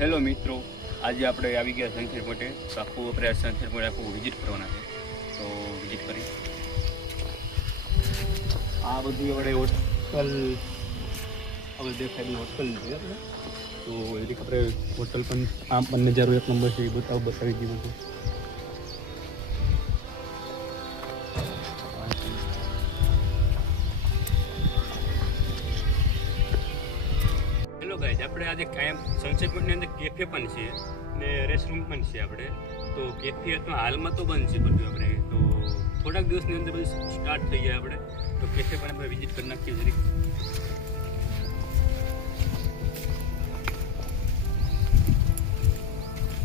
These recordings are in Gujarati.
હેલો મિત્રો, આજે આપણે આવી ગયા સનસેટ પોઈન્ટે. તો આખું આપણે સનસેટ પોઈન્ટ આખું વિઝિટ કરવાના છે. તો વિઝિટ કરી આ બધું આપણે હોટલ હવે દેખાય બધી હોટલ છે આપણે. તો એની આપણે હોટલ પણ આમ પણ નજારો એક નંબર છે એ બતાવી દીધું બધું. હેલો ગાઈઝ, આપણે આજે કાયમ સનસેટ પોઈન્ટની અંદર કેફે પણ છે ને રેસ્ટરૂમ પણ છે આપણે. તો કેફે અથવા હાલમાં તો બંધ છે બધું આપણે. તો થોડાક દિવસની અંદર બધું સ્ટાર્ટ થઈ જાય આપણે. તો કેફે પણ આપણે વિઝિટ કરી નાખીએ જરીક.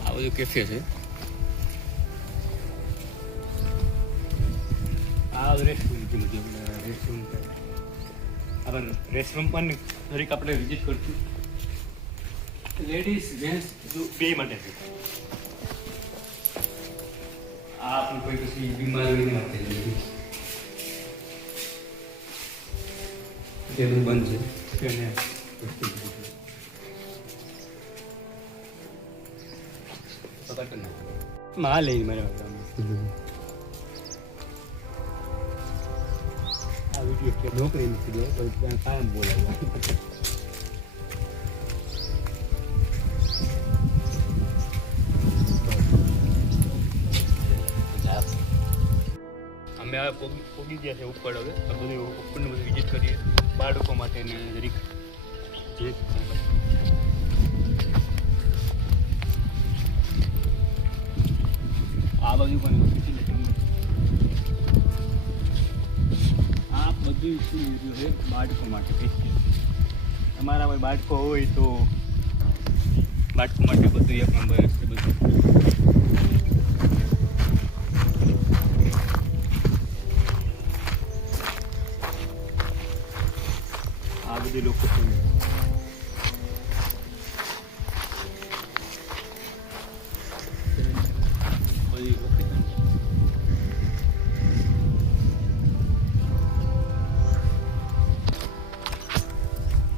આ બધું કેફે છે. આ રેસ્ટરૂમ છે બધું. આપણે રેસ્ટરૂમ પણ જરીક આપણે વિઝિટ કરશું. લેડીઝ જેન્ટ્સ બે માટે છે. આ પણ કોઈ પછી બીમારીની વાત થઈ જાય તે બધું બંધ છે અને માં લઈને મારે આ વિડીયો નોકરી નથી ગયો તો ત્યાં કાયમ બોલાવ્યા. અમે આ પોગી ગયા છે ઉપર. હવે આ બધું ઉપરનું બધું વિઝિટ કરીએ બાળકો માટે ને જરીક જે આ બાજુ પણ આ બધું છે બાળકો માટે. તમારા કોઈ બાળકો હોય તો બાળકો માટે બધું એક નંબર છે બધું. આ બધી લોકેશન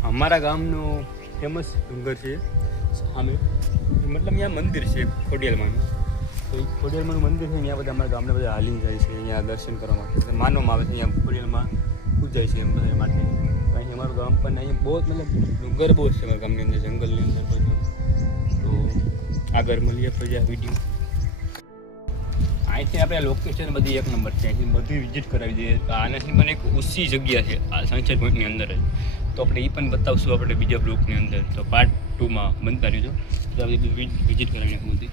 અમારા ગામનું ફેમસ ડુંગર છે સામે, મતલબ અહીંયા મંદિર છે ખોડિયાલમાંનું. તો એ ખોડિયાલમાંનું મંદિર છે અહીંયા બધા અમારા ગામના બધા હાલીને જાય છે અહીંયા દર્શન કરવા માટે. માનવામાં આવે છે અહીંયા ખોડિયાલમાં પૂજાય છે એમ બધા માટે. તો અહીં અમારું ગામ પણ અહીંયા બહુ મતલબ ડુંગર બહુ છે અમારા ગામની અંદર, જંગલની અંદર બધું. તો આગળ મળીએ પછી આ વિડીયો. અહીંથી આપણે લોકેશન બધી એક નંબર છે. અહીંથી બધી વિઝિટ કરાવી દઈએ. આનાથી મને એક ઊંચી જગ્યા છે આ સનસેટ પોઈન્ટની અંદર જ. તો આપણે એ પણ બતાવશું આપણે બીજા બ્લોકની અંદર. તો પાર્ટ 2માં બનતા રહેજો. તો આપણે વિઝિટ કરાવીને બધી